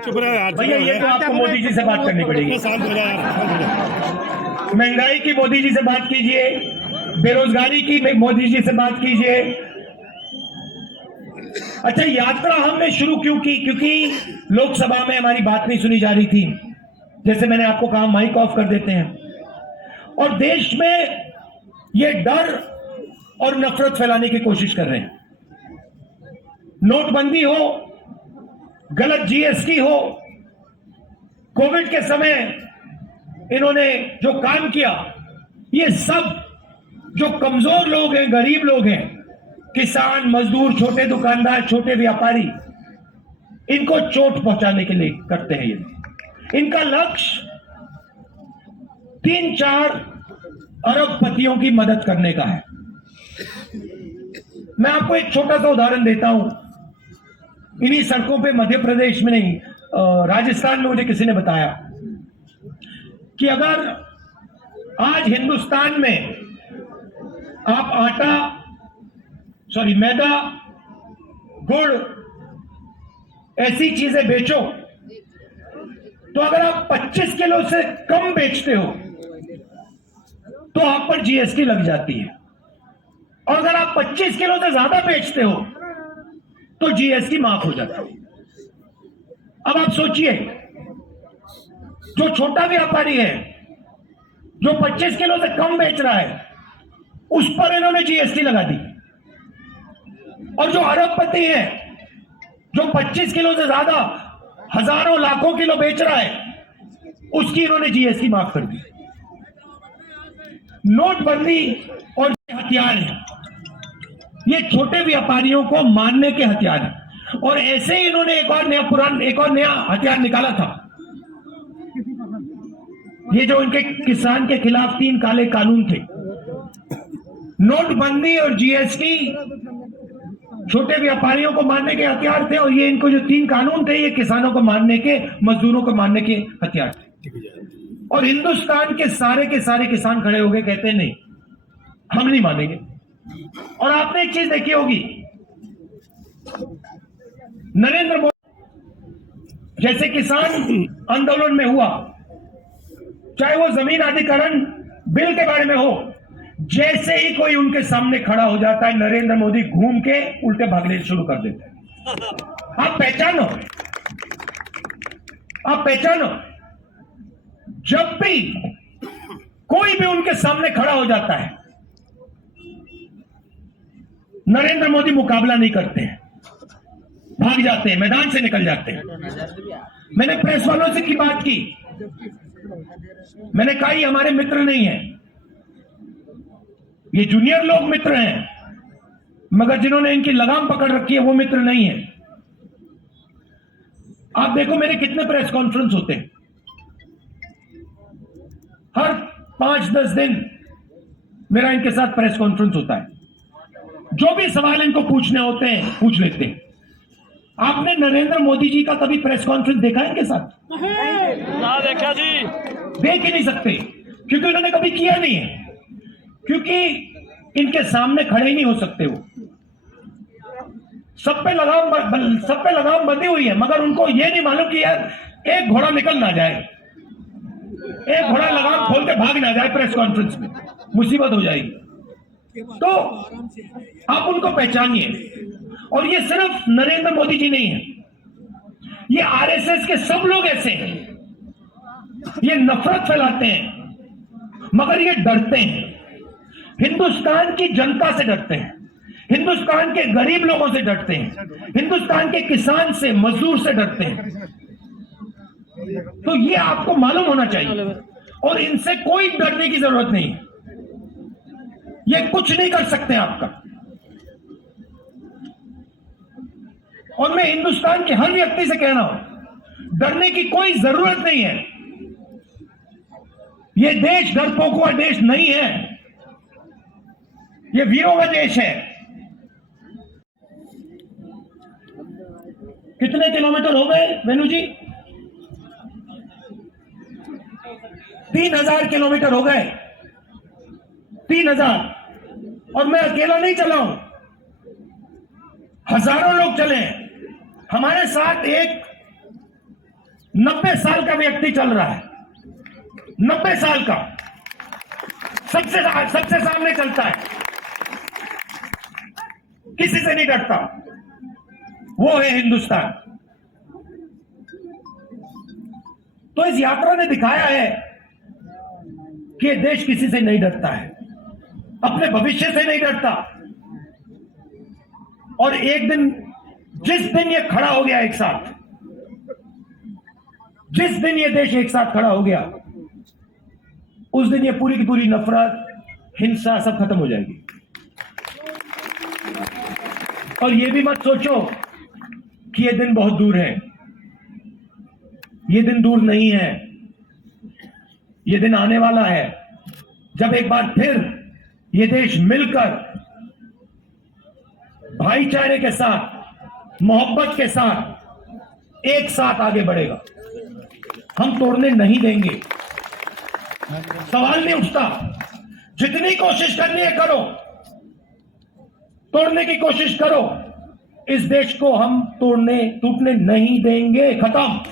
चुप रहे यार। भैया ये तो आपको मोदी जी से बात करनी पड़ेगी। शांत हो जाए यार। महंगाई की मोदी जी से बात कीजिए, बेरोजगारी की मोदी जी से बात कीजिए। अच्छा, यात्रा हमने शुरू क्यों की? क्योंकि लोकसभा में हमारी बात नहीं सुनी जा रही थी। जैसे मैंने आपको कहा, माइक ऑफ कर देते हैं और देश में ये डर और नफरत फैलाने की कोशिश कर रहे हैं। नोटबंदी हो, गलत जीएसटी हो, कोविड के समय इन्होंने जो काम किया, ये सब जो कमजोर लोग हैं, गरीब लोग हैं, किसान, मजदूर, छोटे दुकानदार, छोटे व्यापारी, इनको चोट पहुंचाने के लिए करते हैं। ये इनका लक्ष्य 3-4 अरबपतियों की मदद करने का है। मैं आपको एक छोटा सा उदाहरण देता हूं। इन्हीं सड़कों पे, मध्य प्रदेश में नहीं, राजस्थान में मुझे किसी ने बताया कि अगर आज हिंदुस्तान में आप मैदा, गुड़, ऐसी चीजें बेचो, तो अगर आप 25 किलो से कम बेचते हो तो आप पर जीएसटी लग जाती है, और अगर आप 25 किलो से ज्यादा बेचते हो तो जीएसटी माफ हो जाता है। अब आप सोचिए, जो छोटा व्यापारी है, जो 25 किलो से कम बेच रहा है, उस पर इन्होंने जीएसटी लगा दी, और जो अरबपति है, जो 25 किलो से ज्यादा हजारों लाखों किलो बेच रहा है, उसकी इन्होंने जीएसटी माफ कर दी। नोटबंदी और हथियार है, ये छोटे व्यापारियों को मारने के हथियार हैं। और ऐसे ही इन्होंने एक और नया हथियार निकाला था। ये जो इनके किसान के खिलाफ 3 काले कानून थे, नोटबंदी और जीएसटी छोटे व्यापारियों को मारने के हथियार थे, और ये इनको जो 3 कानून थे, ये किसानों को मारने के, मजदूरों को मारने के हथियार थे। और हिंदुस्तान के सारे किसान खड़े हो गए, कहते नहीं, हम नहीं मानेंगे। और आपने एक चीज देखी होगी, नरेंद्र मोदी जैसे किसान आंदोलन में हुआ, चाहे वो जमीन अधिग्रहण बिल के बारे में हो, जैसे ही कोई उनके सामने खड़ा हो जाता है, नरेंद्र मोदी घूम के उल्टे भागने शुरू कर देते हैं। आप पहचानो, जब भी कोई भी उनके सामने खड़ा हो जाता है, नरेंद्र मोदी मुकाबला नहीं करते हैं, भाग जाते हैं, मैदान से निकल जाते हैं। मैंने प्रेस वालों से की बात की, मैंने कहा ये हमारे मित्र नहीं है, ये जूनियर लोग मित्र हैं, मगर जिन्होंने इनकी लगाम पकड़ रखी है वो मित्र नहीं है। आप देखो मेरे कितने प्रेस कॉन्फ्रेंस होते हैं, हर 5-10 दिन मेरा इनके साथ प्रेस कॉन्फ्रेंस होता है। जो भी सवाल इनको पूछने होते हैं पूछ लेते हैं। आपने नरेंद्र मोदी जी का कभी प्रेस कॉन्फ्रेंस देखा है इनके साथ? ना देखा जी, देख ही नहीं सकते, क्योंकि उन्होंने कभी किया नहीं है, क्योंकि इनके सामने खड़े ही नहीं हो सकते। वो सब पे लगाम बंधी हुई है, मगर उनको ये नहीं मालूम कि यार एक घोड़ा निकल ना जाए, एक घोड़ा लगाम खोल के भाग ना जाए प्रेस कॉन्फ्रेंस में, मुसीबत हो जाएगी। तो आप उनको पहचानिए। और ये सिर्फ नरेंद्र मोदी जी नहीं है, ये आरएसएस के सब लोग ऐसे हैं। ये नफरत फैलाते हैं, मगर ये डरते हैं, हिंदुस्तान की जनता से डरते हैं, हिंदुस्तान के गरीब लोगों से डरते हैं, हिंदुस्तान के किसान से, मजदूर से डरते हैं। तो ये आपको मालूम होना चाहिए, और इनसे कोई डरने की जरूरत नहीं है। ये कुछ नहीं कर सकते आपका। और मैं हिंदुस्तान के हर व्यक्ति से कह रहा हूं, डरने की कोई जरूरत नहीं है। ये देश डरपोकों का देश नहीं है, ये वीरों का देश है। कितने किलोमीटर हो गए वेणु जी? 3000 किलोमीटर हो गए, 3000। और मैं अकेला नहीं चला हूं, हजारों लोग चले हैं। हमारे साथ एक 90 साल का व्यक्ति चल रहा है, 90 साल का, सबसे सामने चलता है, किसी से नहीं डरता। वो है हिंदुस्तान। तो इस यात्रा ने दिखाया है कि ये देश किसी से नहीं डरता है, अपने भविष्य से नहीं डरता। और एक दिन, जिस दिन ये खड़ा हो गया एक साथ, जिस दिन ये देश एक साथ खड़ा हो गया, उस दिन ये पूरी की पूरी नफरत, हिंसा सब खत्म हो जाएगी। और ये भी मत सोचो कि ये दिन बहुत दूर है। ये दिन दूर नहीं है, ये दिन आने वाला है जब एक बार फिर ये देश मिलकर भाईचारे के साथ, मोहब्बत के साथ एक साथ आगे बढ़ेगा। हम तोड़ने नहीं देंगे, सवाल नहीं उठता। जितनी कोशिश करनी है करो, तोड़ने की कोशिश करो। इस देश को हम टूटने नहीं देंगे। खत्म।